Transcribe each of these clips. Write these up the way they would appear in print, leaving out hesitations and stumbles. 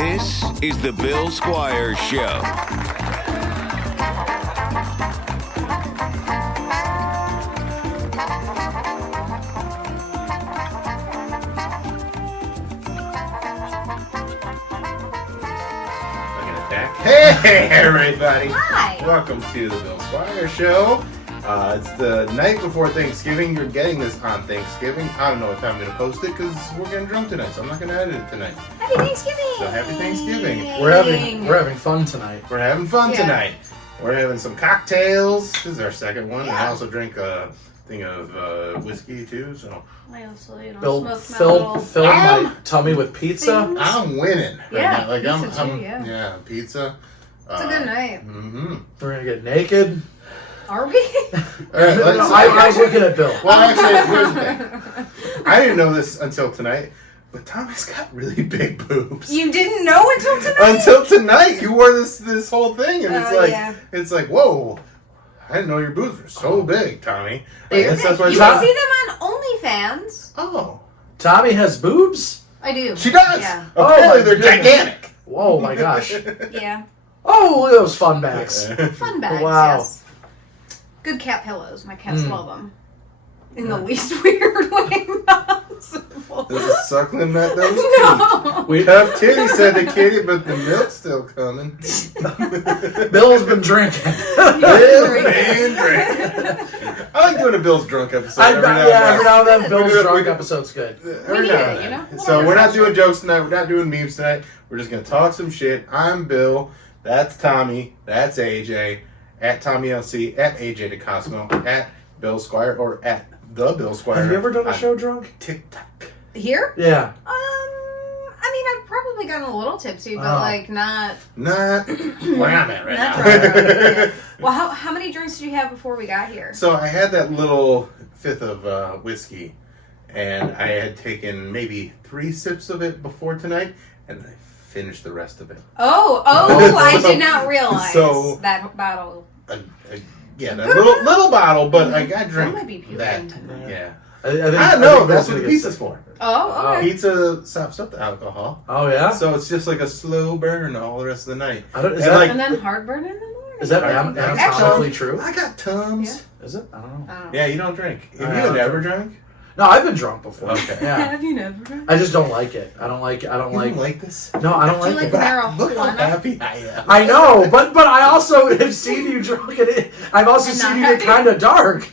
This is the Bill Squire Show. Hey, everybody. Hi. Welcome to the Bill Squire Show. It's the night before Thanksgiving. You're getting this on Thanksgiving. I don't know what time I'm going to post it because we're getting drunk tonight, so I'm not going to edit it tonight. Happy Thanksgiving. So happy Thanksgiving. We're having fun tonight. We're having fun Yeah. tonight. We're having some cocktails. This is our second one. Yeah. I also drink a thing of whiskey, too, so I also, Filled my tummy with pizza. Things. I'm winning. Yeah, right now. pizza too, yeah. Pizza. It's a good night. Mm-hmm. We're gonna get naked. Are we? All right, I was looking at Bill. Well, actually, here's the thing. I didn't know this until tonight, but Tommy's got really big boobs. You didn't know until tonight? Until tonight, you wore this whole thing, and it's like, whoa! I didn't know your boobs were so big, Tommy. I guess that's why. You can see them on OnlyFans. Oh, Tommy has boobs? I do. she does. Yeah. Apparently, Oh, they're goodness. gigantic. Whoa, my gosh. Yeah. Oh, look at those fun bags. Fun bags, Wow. yes. Good cat pillows. My cats love them. In the least weird way possible. There's a suckling that was No. Tough Kitty said the kitty, but the milk's still coming. Bill's been drinking. Bill's been drinking. I like doing a Bill's drunk episode. Every now and then. Bill's We do it- drunk episode's good. Every need now it, and you then. know? So we're not doing jokes tonight. We're not doing memes tonight. We're just gonna talk some shit. I'm Bill. That's Tommy. That's AJ. At Tommy LC. At AJ DeCosmo. At Bill Squire or at the Bill Squire. Have you ever done a on show drunk? TikTok. Here? Yeah. I mean, I've probably gotten a little tipsy, but like not Not where I'm at right Not now. right. Well, how many drinks did you have before we got here? So I had that little fifth of whiskey, and I had taken maybe 3 sips of it before tonight, and I finished the rest of it. Oh, I did not realize that bottle. Yeah, that little bottle, but I I drank might be puking that. tonight. Yeah. I know. think That's a what the good pizza's thing. for. Oh, okay. Pizza sops up the alcohol. Oh, yeah? So it's just like a slow burn all the rest of the night. And then heartburn in the morning? Is that anatomically true? I got Tums. Is it? I don't know. Yeah, you don't drink. Have I you don't never drink. drank? No, I've been drunk before. Okay. Yeah. Have you never drank? I just don't like it. I don't like You don't like this? No, I don't Do you like like it. marijuana? Look how happy I am. I know, but I also have seen you drunk and I've also And seen not you get kind of dark.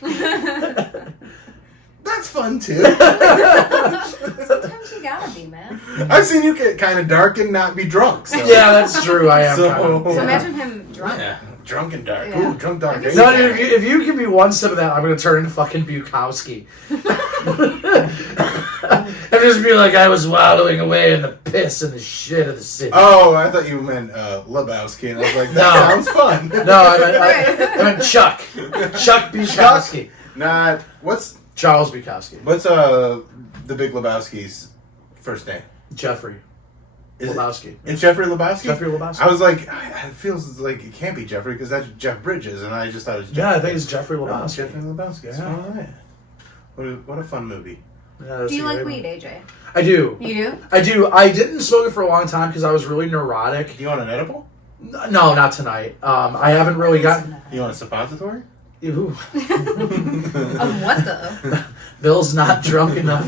That's fun too. Sometimes you gotta be, man. I've seen you get kind of dark and not be drunk. So. Yeah, that's true. I am. So- kind of, So yeah. imagine him drunk. Yeah, drunk and dark. Yeah. Ooh, drunk dark. Have you No, seen dude, if you give me one sip of that, I'm gonna turn into fucking Bukowski. And just be like, I was wallowing away in the piss and the shit of the city. Oh, I thought you meant Lebowski, and I was like, that sounds fun. No, I meant Chuck. Chuck Bukowski. Not what's Charles Bukowski. the Big Lebowski's first name? Jeffrey Is it- Lebowski. It's Jeffrey Lebowski. Jeffrey Lebowski. I was like, it feels like it can't be Jeffrey because that's Jeff Bridges, and I just thought it was. Yeah, I Jeffrey. think it's Jeffrey Oh, Lebowski. Jeffrey Lebowski. Yeah. All right. What a fun movie. Yeah, that's Do you a like great weed, one. AJ? I do. You do? I do. I didn't smoke it for a long time because I was really neurotic. Do you want an edible? No, not tonight. I haven't really gotten. You want a suppository? Ooh. Of what though? Bill's not drunk enough.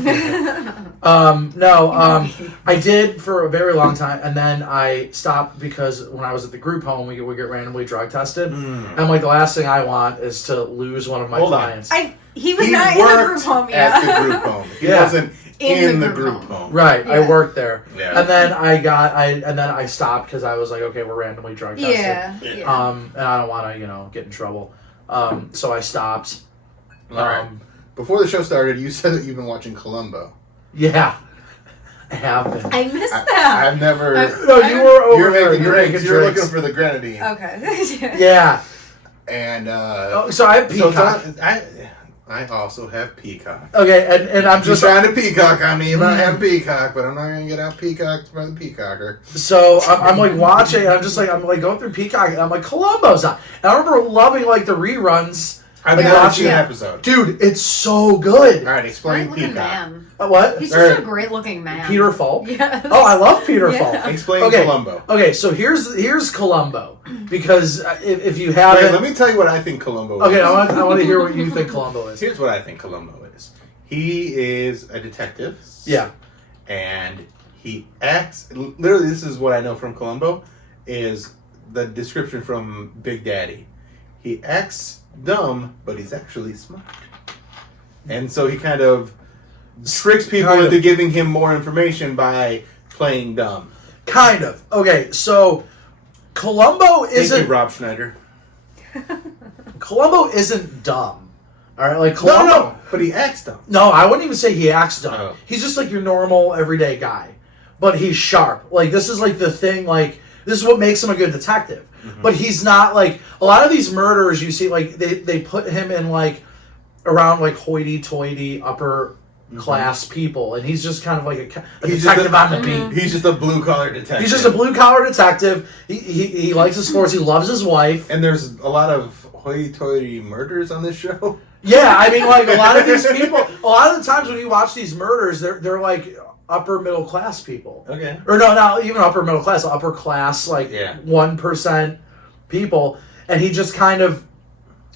I did for a very long time, and then I stopped because when I was at the group home, we get randomly drug tested, and like the last thing I want is to lose one of my clients. He was not in the group home yet. At the group home. He Yeah. wasn't in the group home. Right, Yeah. I worked there, Yeah. and then I stopped because I was like, okay, we're randomly drug tested. Yeah. And I don't want to get in trouble. So I stopped. All right. Before the show started, you said that you've been watching Columbo. Yeah, I have been. I missed that. I've never. No, you were over You're there. making You were drinks. making You're drinks. looking for the grenadine. Okay. Yeah. And So I have so Peacock. I also have Peacock. Okay, and I'm Just just trying to peacock on me about having Peacock, but I'm not gonna get out peacocked by the peacocker. so I'm like watching. I'm like going through Peacock, and I'm like Columbo's on. And I remember loving like the reruns. I've never seen an episode. Dude, it's so good. All right, explain Great looking Peacock. man. What? He's just a great looking man. Peter Falk? Yes. Oh, I love Peter Falk. Explain Columbo. Okay, so here's Columbo. Because if you haven't... Wait, let me tell you what I think Columbo is. Okay, I want to hear what you think Columbo is. Here's what I think Columbo is. He is a detective. Yeah. And he acts... Literally, this is what I know from Columbo, is the description from Big Daddy. He acts dumb, but he's actually smart. And so he kind of tricks people into giving him more information by playing dumb. Kind of. Okay, so Columbo isn't... Thank you, Rob Schneider. Columbo isn't dumb. All right, like Columbo... No, but he acts dumb. No, I wouldn't even say he acts dumb. Oh. He's just like your normal, everyday guy. But he's sharp. Like, this is like the thing, like... This is what makes him a good detective. Mm-hmm. But he's not, like... A lot of these murders, you see, like, they put him in, like, around, like, hoity-toity, upper-class people. And he's just kind of like a detective on the beat. He's just a blue-collar detective. He's just a blue-collar detective. He likes his sports. He loves his wife. And there's a lot of hoity-toity murders on this show. Yeah, I mean, like, a lot of these people... A lot of the times when you watch these murders, they're like... upper middle class people. Okay. Or no, not even upper middle class, upper class, like 1% people. And he just kind of...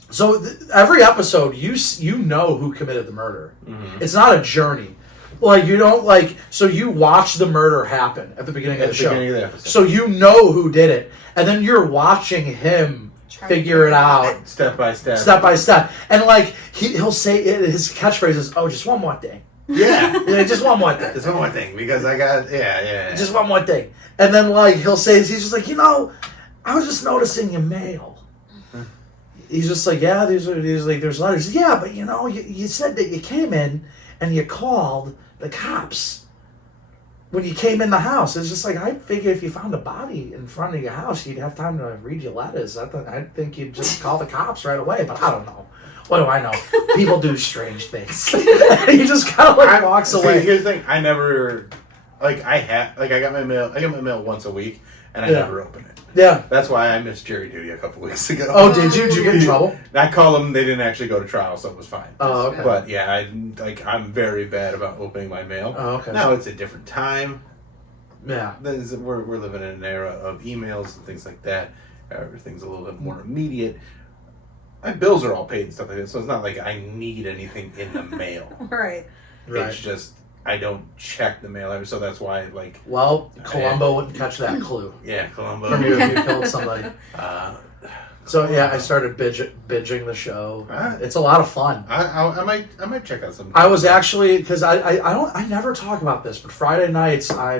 So every episode, you know who committed the murder. Mm-hmm. It's not a journey. Like, you don't, like... So you watch the murder happen at the beginning of the show. So you know who did it. And then you're watching him figure it out. Step by step. Step by step. And, like, he'll say... His catchphrase is, oh, just one more thing. Yeah, just one more thing. Just one more thing, because I got Just one more thing, and then like he'll say, he's just like, I was just noticing your mail. He's just like, yeah, there's letters. Yeah, but you said that you came in and you called the cops when you came in the house. It's just like, I figured if you found a body in front of your house, you'd have time to read your letters. I think you'd just call the cops right away. But I don't know. What do I know? People do strange things. He just kind of like walks away. Here's the thing: I never, I got my mail. I get my mail once a week, and I never open it. Yeah, that's why I missed jury duty a couple weeks ago. Oh, did you? Did you get in trouble? I called them. They didn't actually go to trial, so it was fine. Oh, okay. But yeah, I'm very bad about opening my mail. Oh, okay. Now it's a different time. Yeah, we're living in an era of emails and things like that. Everything's a little bit more immediate. My bills are all paid and stuff like that, so it's not like I need anything in the mail. Right. It's just I don't check the mail ever, so that's why Well, Columbo wouldn't catch that clue. Yeah, Columbo. From you if you killed somebody. So yeah, I started binging the show. It's a lot of fun. I might check out some. I was actually, because I never talk about this, but Friday nights I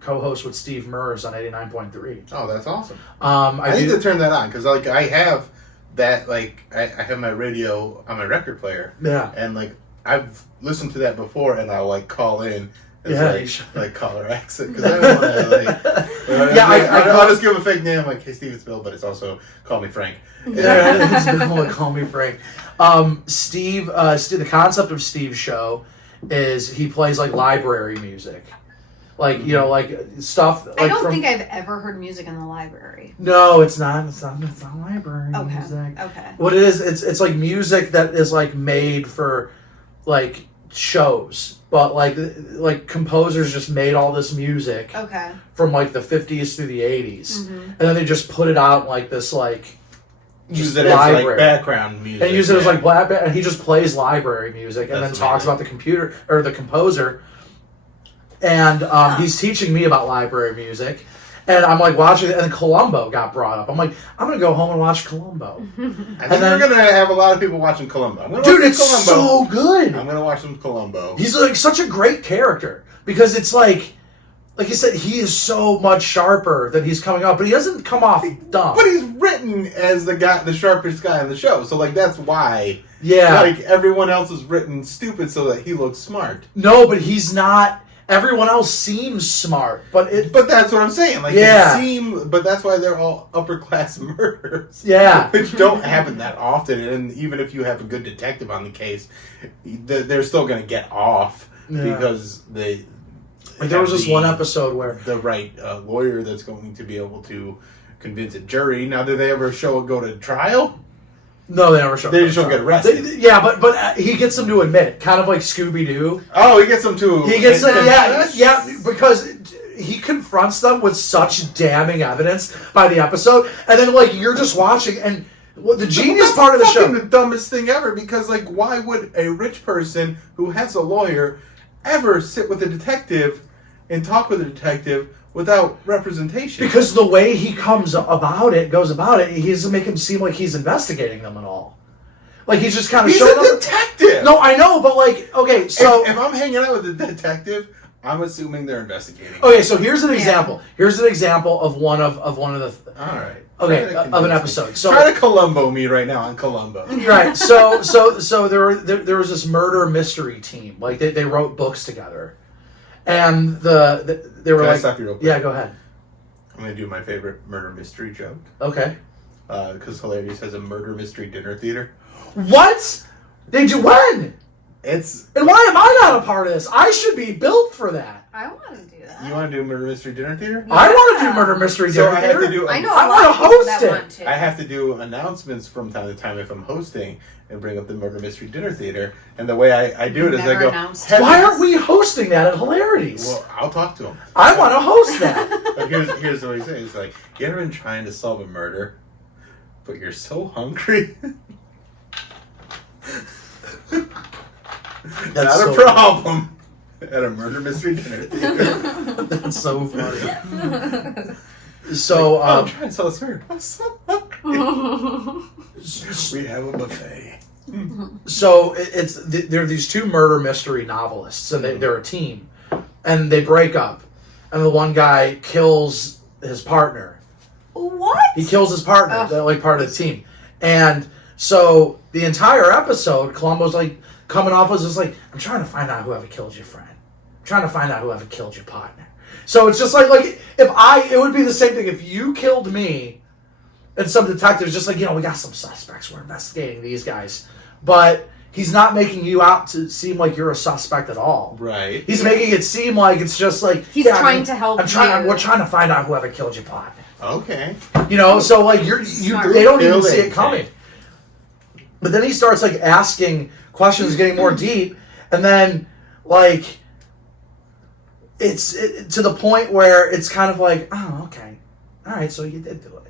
co-host with Steve Mers on 89.3. Oh, that's awesome. I need to turn that on because I have that I have my radio on my record player. Yeah. And I've listened to that before, and I'll call in. Like collar accent because I don't want to I'll just give a fake name like, hey Steve, it's Bill, but it's also call me Frank. Yeah, it's Bill, call me Frank. Steve, the concept of Steve's show is he plays library music, stuff. I don't think I've ever heard music in the library. No, it's not. It's not library music. Okay. What it is, it's music that is made for shows. But composers just made all this music from the 50s through the 80s, and then they just put it out this use it as background music, and use it as and he just plays library music and then talks about the computer or the composer, and he's teaching me about library music. And I'm watching it, and then Columbo got brought up. I'm I'm gonna go home and watch Columbo. I think we're gonna have a lot of people watching Columbo. Dude, it's so good. I'm gonna watch some Columbo. He's such a great character because it's like you said, he is so much sharper than he's coming off, but he doesn't come off dumb. But he's written as the sharpest guy on the show, so that's why. Yeah. Everyone else is written stupid so that he looks smart. No, but he's not. Everyone else seems smart, but that's what I'm saying. But that's why they're all upper class murders. Yeah, which don't happen that often. And even if you have a good detective on the case, they're still going to get off because they. There was this one episode where the right lawyer that's going to be able to convince a jury. Now, do they ever go to trial? No, they never show. They just don't get arrested. Yeah, but he gets them to admit it, kind of like Scooby Doo. Oh, he gets them to. He gets them, yeah, because he confronts them with such damning evidence by the episode, and then like you're just watching, and the genius part of the show, the dumbest thing ever. Because like, why would a rich person who has a lawyer ever sit with a detective and talk with a detective without representation? Because the way he goes about it, he doesn't make him seem like he's investigating them at all. Like he's just kind of He's showing a detective. No, I know, but like, okay, so if I'm hanging out with a detective, I'm assuming they're investigating. Okay, so here's an example. Here's an example of one of the. All right. Okay, of an episode. So try to Columbo me right now on Columbo. Right. So there was this murder mystery team. Like they wrote books together, and they were Can I like, stop you real quick? yeah, go ahead. I'm gonna do my favorite murder mystery joke. Okay. Because Hilarious has a murder mystery dinner theater. What? They do when? It's. And why am I not a part of this? I should be built for that. I want to do that. You want to do murder mystery dinner theater? Yeah. I want to do murder mystery So dinner I have to theater. do. I know I a wanna lot of people host that it. want to. I have to do announcements from time to time if I'm hosting and bring up the murder mystery dinner theater. And the way I do it is I Never go. announced "Have Why you-" aren't we hosting that at Hilarities? Well, I'll talk to him. I want to host that. But here's what he says. He's like, you ever been trying to solve a murder, but you're so hungry? That's Not so a problem. At a murder mystery dinner theater. That's so funny. So, I'm trying to solve this murder. I'm so hungry. We have a buffet. So there are these two murder mystery novelists, and they're a team, and they break up, and the one guy kills his partner. What? He kills his partner, they're like part of the team, and so the entire episode, Columbo's like coming off as just like, I'm trying to find out whoever killed your friend. I'm trying to find out whoever killed your partner. So it's just like it would be the same thing if you killed me, and some detective's just like, we got some suspects, we're investigating these guys. But he's not making you out to seem like you're a suspect at all. Right. He's making it seem like it's just like He's trying to help you. We're trying to find out whoever killed your partner. Okay. So like they don't even see it Building. coming. But then he starts like asking questions, getting more deep, and then like it's to the point where it's kind of like, oh, okay, all right, so you did do it.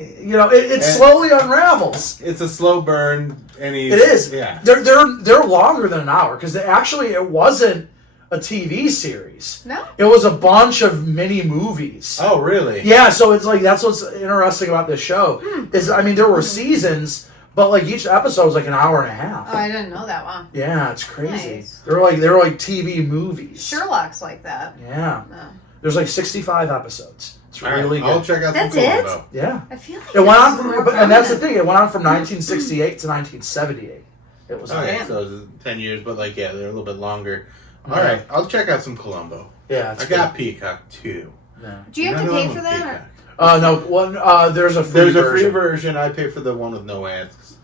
It slowly unravels. It's a slow burn. It is. Yeah. They're longer than an hour because it wasn't a TV series. No. It was a bunch of mini movies. Oh, really? Yeah, so it's like that's what's interesting about this show is there were seasons, but like each episode was like an hour and a half. Oh, I didn't know that one. Yeah, it's crazy. Nice. They're like TV movies. Sherlock's like that. Yeah. No. There's like 65 episodes. It's All right, really I'll good. check out That's some it? Columbo. Yeah. I feel like It went on there's from, more and that's the coming. thing. It went on from 1968 to 1978. It was. Okay, Damn. so it was 10 years, but like, yeah, they're a little bit longer. All Yeah. right, I'll check out some Columbo. Yeah. It's I got Peacock too. good. Yeah. Do you have to pay for that? No. One. There's a free There's a version. free version. I pay for the one with no ads.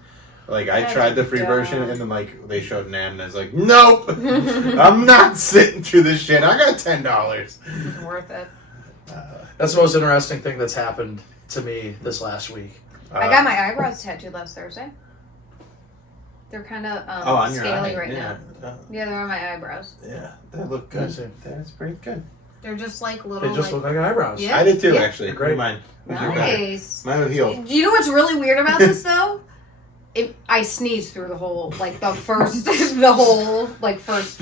Like I That's tried the free dumb. version, and then like they showed an ad, and I was like, nope, I'm not sitting through this shit. I got $10. It's worth it. That's the most interesting thing that's happened to me this last week. I got my eyebrows tattooed last Thursday. They're kind of on your scaly eye, right yeah. now. Yeah, they're on my eyebrows. Yeah, they look I good. see. That's pretty good. They're just like little. They just look like eyebrows. Yeah. I did too, Yeah. actually. Great. Mine. Yours are better. Nice. Mine was healed. Do you know what's really weird about this though? I sneezed through the whole first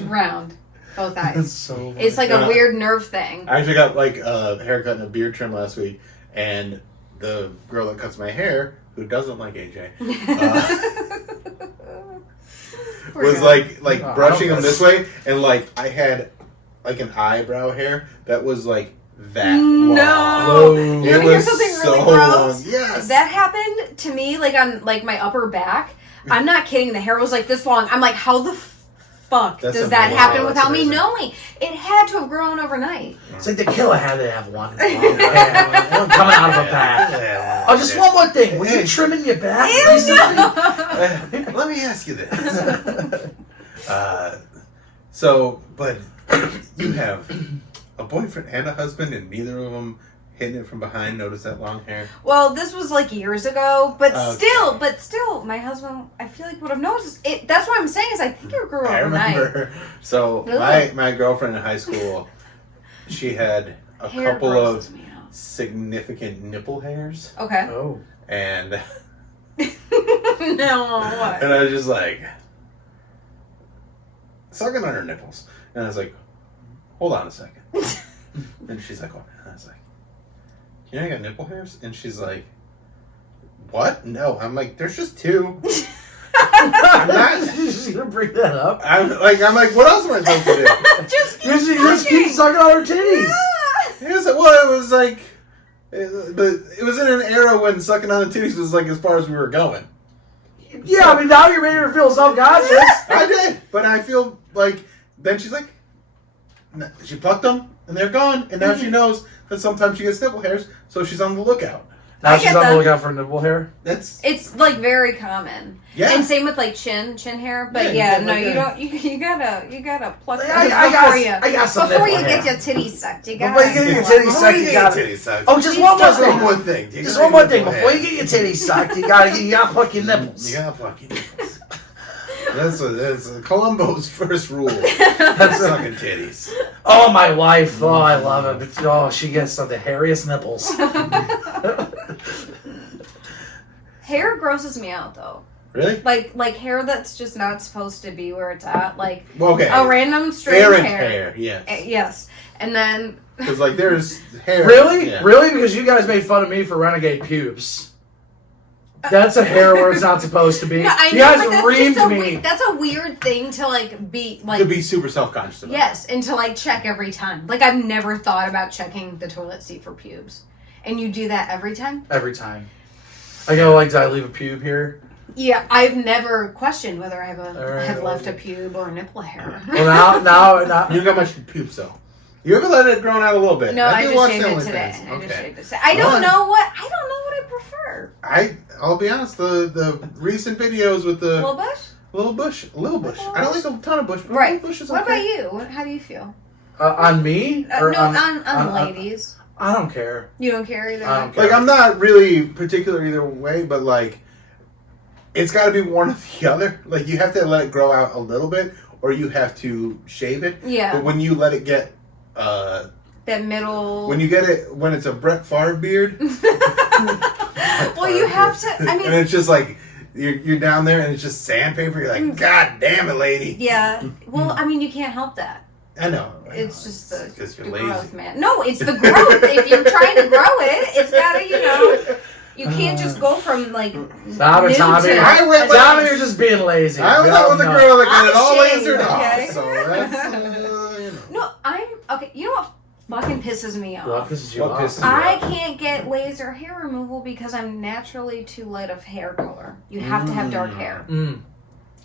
round, both It's eyes. so. It's like Yeah. a weird nerve thing. I actually got like a haircut and a beard trim last week, and the girl that cuts my hair, who doesn't like AJ, Poor was guy. like Oh, brushing I them don't this way, and like I had like an eyebrow hair that was like that No. long. Whoa. You It wanna hear was something really so gross? long. Yes. That happened to me, like on like my upper back. I'm not kidding. The hair was like this long. I'm like, how the fuck That's does that amazing. happen Wow, without that's me amazing. knowing? It had to have grown overnight. It's like the killer had to have one coming out of a back. Oh, just one more thing. Were you trimming your back recently? Let me ask you this. So, but you have a boyfriend and a husband, and neither of them hitting it from behind. Notice that long hair. Well, this was like years ago, but Okay. still, my husband, I feel like would have noticed it. That's what I'm saying is I think it grew I overnight. remember. So Really? my girlfriend in high school, she had a Hair couple grosses of me out. significant nipple hairs, Okay. Oh. and No, what? and I was just like sucking on her nipples, and I was like, hold on a second. And she's like, what? And I was like, you know I got nipple hairs? And she's like, what? No. I'm like, there's just two. I'm not. You're just gonna bring that up? I'm like, what else am I supposed to do? Just You just keep sucking on her titties. It was, well, it was like, but it was in an era when sucking on the titties was like as far as we were going. Yeah, I mean, now you're making her feel self-conscious. I did, but I feel like then she's like, she plucked them and they're gone, and now she knows that sometimes she gets nipple hairs, so she's on the lookout. Now I she's get on the that. lookout for nipple hair. It's like very common. Yeah. And same with like chin hair, but Yeah, no, you you got don't. You gotta pluck those I got some before nipple you hair. get your titties sucked. You gotta. Before you get your titties Before sucked, you you get gotta. your titties sucked. Oh, just one more Just one thing. more thing. You Just gotta one more get thing. nipple Before hair. you get your titties sucked, you gotta pluck your nipples. You gotta pluck your nipples. That's Columbo's first rule. That's Sucking titties. Oh, my wife. Oh, I love it. But, oh, she gets the hairiest nipples. Hair grosses me out though. Really? Like hair that's just not supposed to be where it's at. Like Okay. a random strange Errant hair. hair. Yes. Yes, and then Because like there's hair. Really? Yeah. Really? Because you guys made fun of me for renegade pubes. That's a hair where it's not supposed to be. no, I you know, guys but that's reamed just me. that's a weird thing to like be like. To be super self-conscious about. Yes, and to like check every time. Like I've never thought about checking the toilet seat for pubes, and you do that every time. Every time. I go like, did I leave a pube here? Yeah, I've never questioned whether I have Alright, have left a okay. pube or a nipple hair. Well, now. You don't got much pubes though. You ever let it grow out a little bit? No, I do just watch shaved the it OnlyFans. today. I just Okay. shaved it today. I don't know what I prefer. I'll be honest. The recent videos with the Little bush? little bush. I don't like a ton of bush, but Right. little bush is What okay. about you? How do you feel? On me? No, Or on ladies. I don't care. You don't care either. I don't care. Like I'm not really particular either way, but like it's got to be one or the other. Like you have to let it grow out a little bit, or you have to shave it. Yeah. But when you let it get, That middle. when it's a Brett Favre beard, well, you have to. I and mean, it's just like you're down there and it's just sandpaper. You're like, God damn it, lady. yeah. Well, I mean, you can't help that. I know. It's just the because you're growth, lazy. man. No, it's the growth. If you're trying to grow it, it's gotta, you can't just go from like. Stop it, nude Tommy. to- I went with- Tommy, you're just being lazy. I was We out all with a know. girl that got it all I'm lasered ashamed, off. okay? So that's, No, I'm okay. You know what fucking pisses me off? What pisses you What off? pisses you I off? can't get laser hair removal because I'm naturally too light of hair color. You have to have dark hair.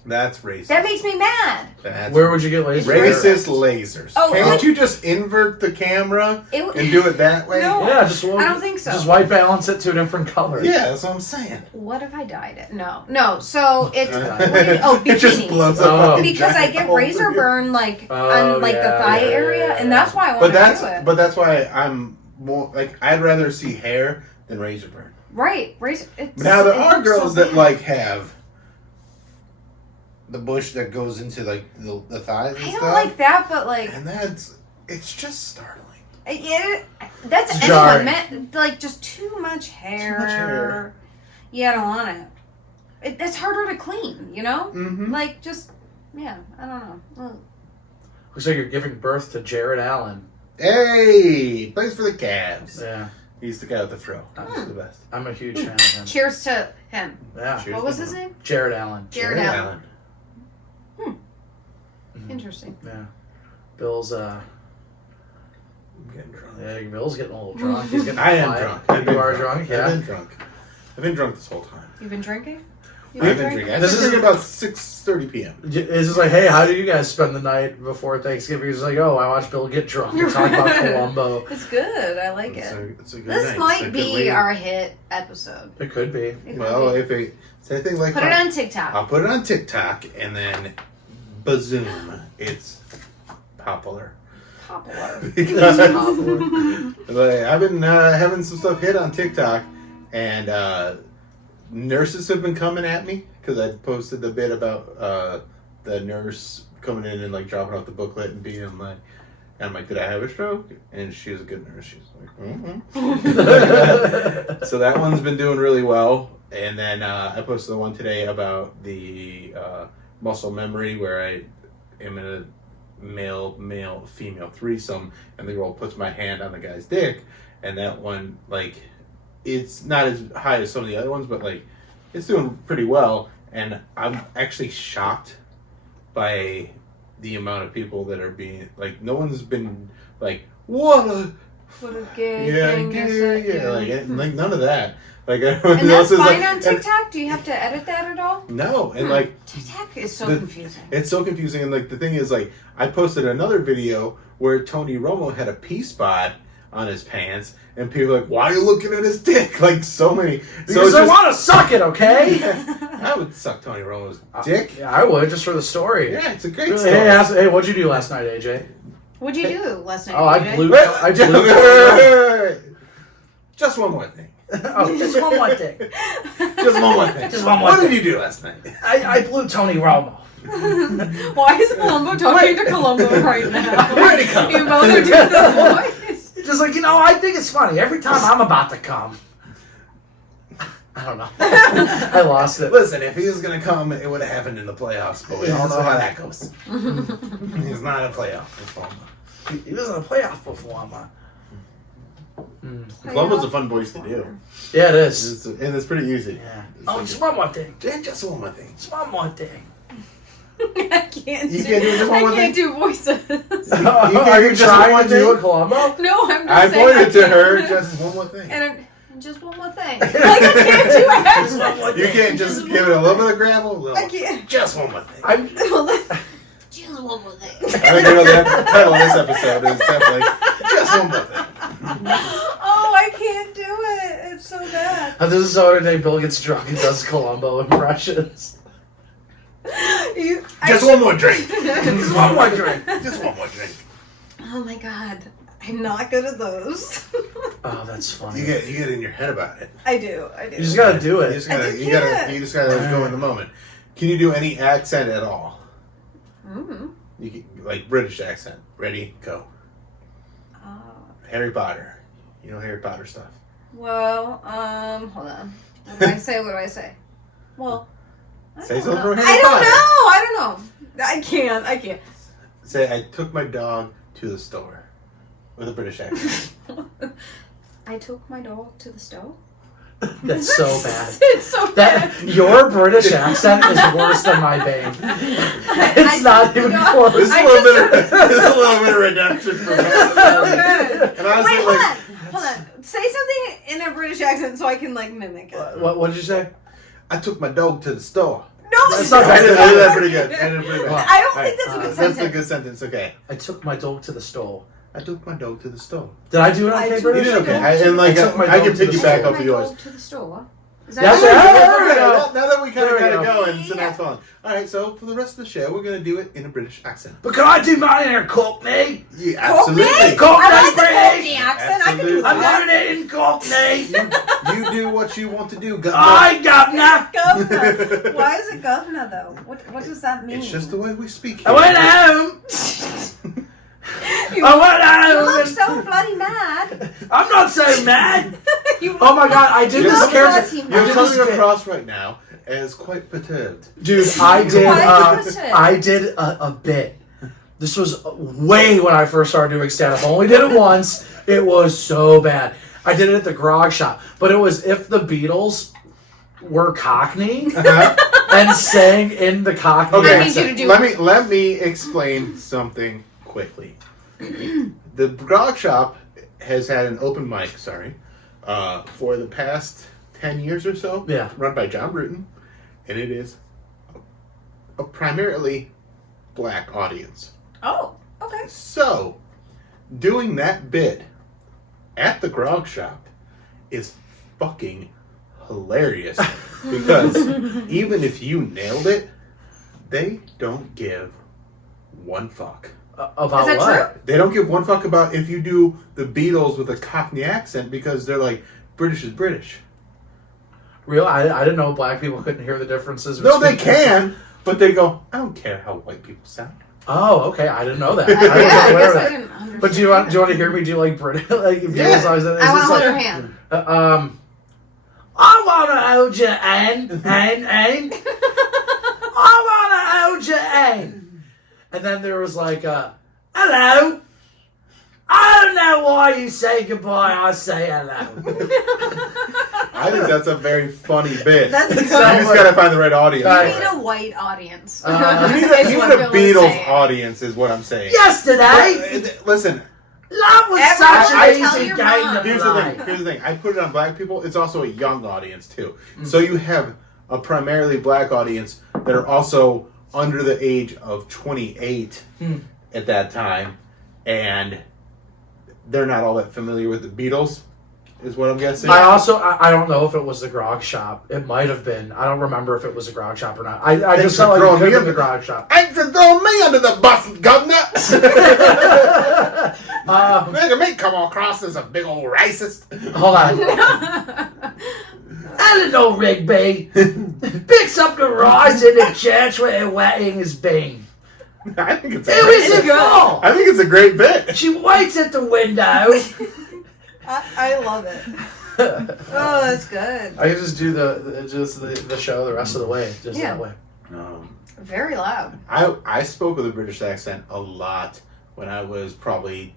That's racist. That makes me mad. That's Where would you get laser? racist lasers. Oh, Can't like- you just invert the camera It w- and do it that way? No. Yeah, just I don't think so. Just white balance it to a different color. Yeah, that's what I'm saying. What if I dyed it? No. So it's It just bikini. blows Oh. up. Because I get razor burn like on like the thigh area, and that's why I want to do it. But that's why I'm more like I'd rather see hair than razor burn. Right, razor. It's, Now there it are looks girls so that bad. like have the bush that goes into like the thighs and I stuff. don't like that, but like And it's just startling. yeah, that's It's anyone. jarring. Man, like just too much hair. Too much hair. Yeah, I don't want it. It's harder to clean, you know. Mm-hmm. Like just yeah, I don't know. Ugh. Looks like you're giving birth to Jared Allen. Hey, plays for the Cavs. Yeah, He's the guy with the fro. He's the best. I'm a huge fan of him. Cheers to him. Yeah, Cheers What was to his him. name? Jared Allen. Jared Allen. Mhm. Interesting. Yeah, Bill's I'm getting drunk. yeah, Bill's getting a little drunk. He's getting I am quiet. drunk. I've been You are drunk. drunk. I've Yeah. been drunk. I've been drunk this whole time. You've been drinking? You've I've been drinking. I've This been is- drinking about 6:30 p.m. It's just like, hey, how do you guys spend the night before Thanksgiving? He's like, oh, I watched Bill get drunk and talk about Columbo. It's good. I like It's it. it's a good This night. It's a might good be way to- our hit episode. It could be. It could Well, be. if it's anything like Put it on TikTok. I'll put it on TikTok and then bazoom. It's popular. popular? Because Popular. like, I've been having some stuff hit on TikTok, and nurses have been coming at me because I posted the bit about the nurse coming in and like dropping off the booklet and being like, and I'm like, did I have a stroke? And she was a good nurse. She's like, So that one's been doing really well. And then I posted the one today about the muscle memory where I am in a male-female threesome, and the girl puts my hand on the guy's dick, and that one, like, it's not as high as some of the other ones, but like, it's doing pretty well. And I'm actually shocked by the amount of people that are being like, no one's been like, what a gay thing is it? like none of that. Like, and that's fine like, on TikTok? Do you have to edit that at all? No, and like TikTok is so confusing. It's so confusing, and like the thing is, like, I posted another video where Tony Romo had a pee spot on his pants, and people are like, why are you looking at his dick? Like, so many. Because I want to suck it, okay? I would suck Tony Romo's dick. Yeah, I would, just for the story. Yeah, it's a great story. Hey, what'd you do last night, AJ? What'd you do last night? Oh, I AJ? blew. Wait. Just one more thing. Oh, just one more thing. Just one more thing. Just one more What thing. did you do last night? I blew Tony Romo. Why is Columbo talking to Columbo right now? Where'd he come? You both are doing the voice. Just like, I think it's funny. Every time I'm about to come. I don't know. I lost it. Listen, if he was going to come, it would have happened in the playoffs, but we all know how that goes. He's not a playoff performer. He was in a playoff performer. Columbo's a fun voice to do. Yeah, it is. And it's pretty easy. Yeah. Oh, just one more thing. Just one more thing. Just one more thing. I can't You can't do just one more I can't thing? do voices. Are you trying to do a Columbo? No, I'm just I saying pointed to can't her, do it. just one more thing. And just one more thing. Like, I can't do accents. You can't just give it a little bit of gravel? I can't. Just one more thing. Just one more thing. I think the title of this episode is definitely just one more thing. Oh, I can't do it. It's so bad. This is how today Bill gets drunk and does Columbo impressions. Just one more drink. Just one more drink. Just one more drink. Oh my god. I'm not good at those. Oh, that's funny. You get in your head about it. I do. You just gotta do it. You just gotta go in the moment. Can you do any accent at all? You can, like British accent. Ready, go. Harry Potter. You know Harry Potter stuff. Well, hold on. What do I say? What do I say? Well, Say something from Harry I Potter. don't know. I can't. Say, I took my dog to the store. With a British accent. I took my dog to the store. That's so bad. It's so bad. Your British accent is worse than my Bane. It's not even close. This is a little bit of redemption for me. It's so good. And honestly, Wait, like, hold on. Say something in a British accent so I can like mimic it. What did you say? I took my dog to the store. No, That's not I did bad. that pretty good. I did pretty bad. I don't think that's a good That's sentence. a good sentence, okay. I took my dog to the store. I took my dog to the store. Did I do it I okay, took You British? did okay. I And like, took my I can dog to the piggyback store. off of yours. To the store. Is That's that it. right? There we go. Now that we kind of There we got it go. going, so that's fun. Alright, so for the rest of the show, we're going to do it in a British accent. But can I do mine in a Cockney? Yeah, Cockney? absolutely. Cockney, I like the British. Cockney accent. I can do Absolutely. I'm that. doing it in Cockney. You do what you want to do, governor. Hi, governor. Governor. Why is it governor though? What does that mean? It's just the way we speak I here. went home. You I went look home. so bloody mad. I'm not so mad. You Oh my god, I did You're this look character. bloody You're mad. coming across right now as quite perturbed. Dude, I did. Quite I did a bit. This was way when I first started doing stand-up. I only did it once. It was so bad. I did it at the Grog Shop, but it was if the Beatles were Cockney and sang in the Cockney Okay, I need you to accent. do let me explain something quickly. The Grog Shop has had an open mic, for the past 10 years or so. Yeah. Run by John Bruton, and it is a primarily black audience. Oh, okay. So, doing that bit at the Grog Shop is fucking hilarious because even if you nailed it, they don't give one fuck. About Is that what? true? They don't give one fuck about if you do the Beatles with a Cockney accent because they're like, British is British. Real? I didn't know black people couldn't hear the differences. No, they between- can, but they go, I don't care how white people sound. Oh, okay. I didn't know that. Yeah, I wasn't I aware guess of I that. didn't understand. But do you want to hear me do like British? Like if Yeah. always, I want to hold your hand. I want to hold your hand. I want to hold your hand. And then there was like, hello. I don't know why you say goodbye. I say hello. I think that's a very funny bit. That's You good. just gotta find the right audience. You Right. need a white audience. You Is need what a Bill is Beatles saying. audience, is what I'm saying. Yesterday, Listen, love was Everyone such tell an easy your game mom. to here's the play. thing. Here's the thing. I put it on black people. It's also a young audience too. So you have a primarily black audience that are also under the age of 28 at that time, and they're not all that familiar with the Beatles, is what I'm guessing. I don't know if it was the Grog Shop. It might have been. I don't remember if it was the Grog Shop or not. I Thanks just for felt like it throwing could me have been under- the Grog Shop. Thanks for throwing me under the bus, governor. Making me come across as a big old racist. Hold on. Eleanor Rigby picks up the rice in the church where her wedding has been. I think it's Who is it for? I think it's a great bit. She waits at the window. I love it. Oh, that's good. I can just do the show the rest of the way, just Yeah. that way. Very loud. I spoke with a British accent a lot when I was probably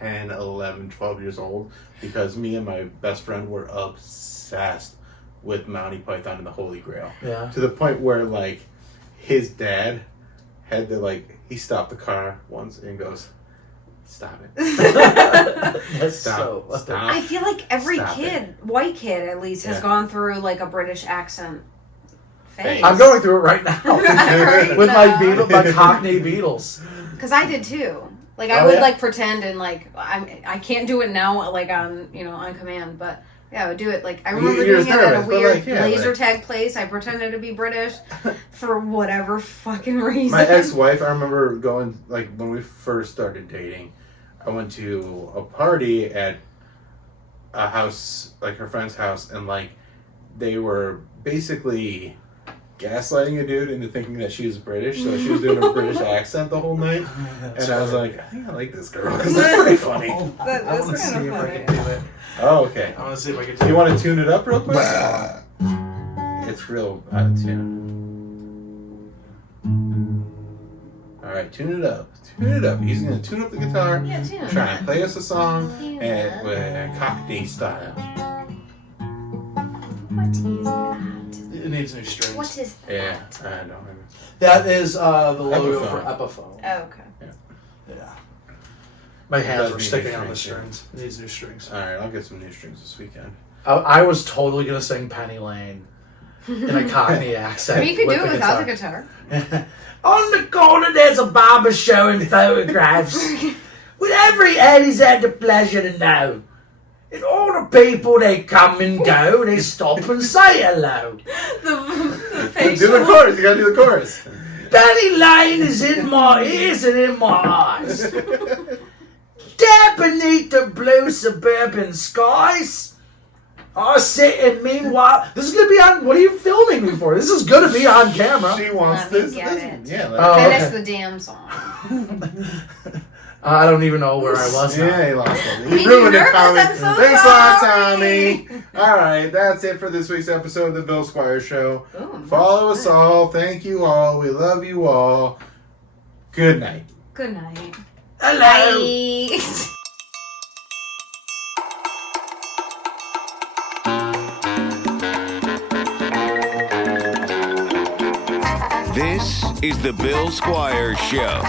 10, 11, 12 years old because me and my best friend were obsessed with Monty Python and the Holy Grail. Yeah. To the point where, like, his dad had to, like, he stopped the car once and goes, stop it. That's Stop. so. Stop. I feel like every Stop kid, white kid at least, has Yeah. gone through like a British accent phase. I'm going through it right now Right with now. my Cockney Beatles. Because I did too. Like I Oh, would yeah? like pretend and like I can't do it now like on on command, but yeah, I would do it. Like I remember You're doing it at a nervous, but, weird like, yeah, laser like- tag place. I pretended to be British for whatever fucking reason. My ex-wife, I remember going, like, when we first started dating, I went to a party at a house, like her friend's house, and, like, they were basically gaslighting a dude into thinking that she was British, so she was doing a British accent the whole night, and I was like, I think I like this girl, because that's pretty funny. That I is want to see kinda if I funny. can do it. Oh, okay. I want to see if I can do Do it. you want to tune it up real quick? It's real out of tune. Alright, tune it up. Tune it up. He's going to tune up the guitar. Yeah, tune it Try up. and play us a song Tune it and up. with Cockney style. What is that? It needs new strings. What is that? Yeah, I don't remember. That is the logo Epiphone. for Epiphone. Oh, okay. Yeah. My hands does were need sticking new on the strings, strings. It needs new strings. Alright, I'll get some new strings this weekend. I was totally gonna sing Penny Lane in a Cockney accent. I mean, you could with do it without the guitar. On the corner, there's a barber showing photographs. With every head, he's had the pleasure to know. And all the people, they come and go, they stop and say hello. The Do facial. the chorus. You gotta do the chorus. Penny Lane is in my ears and in my eyes. There beneath the blue suburban skies, I sit and meanwhile, this is gonna be on. What are you filming me for? This is gonna be on camera. She wants Let me this. get this it. Yeah, Oh, like, Finish okay. the damn song. I don't even know where I was now. Yeah, he lost it. Made He you ruined it, nervous, Tommy. I'm so Thanks a lot, sorry. Tommy. Alright, that's it for this week's episode of the Bill Squire Show. Ooh, Follow that's us good. all. Thank you all. We love you all. Good night. Good night. Hello. Bye. This is the Bill Squire Show.